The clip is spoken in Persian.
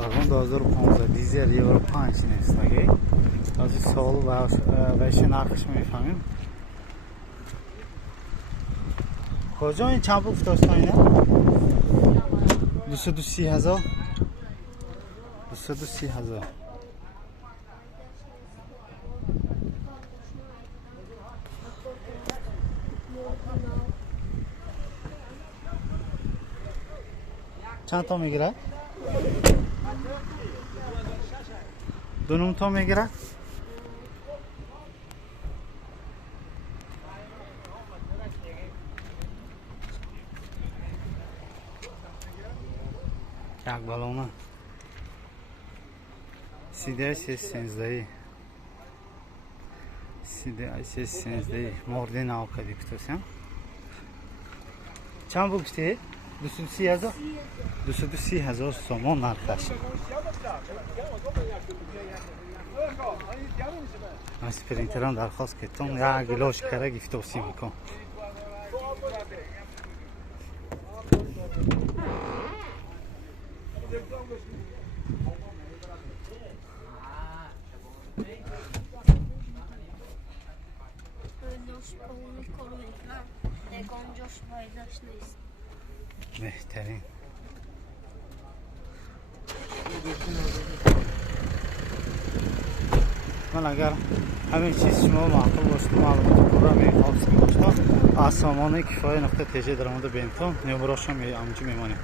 Vagon 2015 dizel Euro 5 nestagi. Hozir sol va ishi narxish میفهمیم. کجا این چند پول فتاشت اینا؟ 230,000 230,000 چند تا میگیره؟ 2 تا میگیره؟ یک بالونه سیده سنزدهی موردین آو کدی کتوسیم چند بود کتی؟ 230,000 230,000 سومون نرخش از پرینتران درخواست کتون یک گلوش کره گفتوسی میکن بهترین من اگر همین چیز شما معقول باشه معلومات پورا میخواستم باشه از سامانه کفایه نقطه تجه در مورد بینتون نمراشم همینجا میمانیم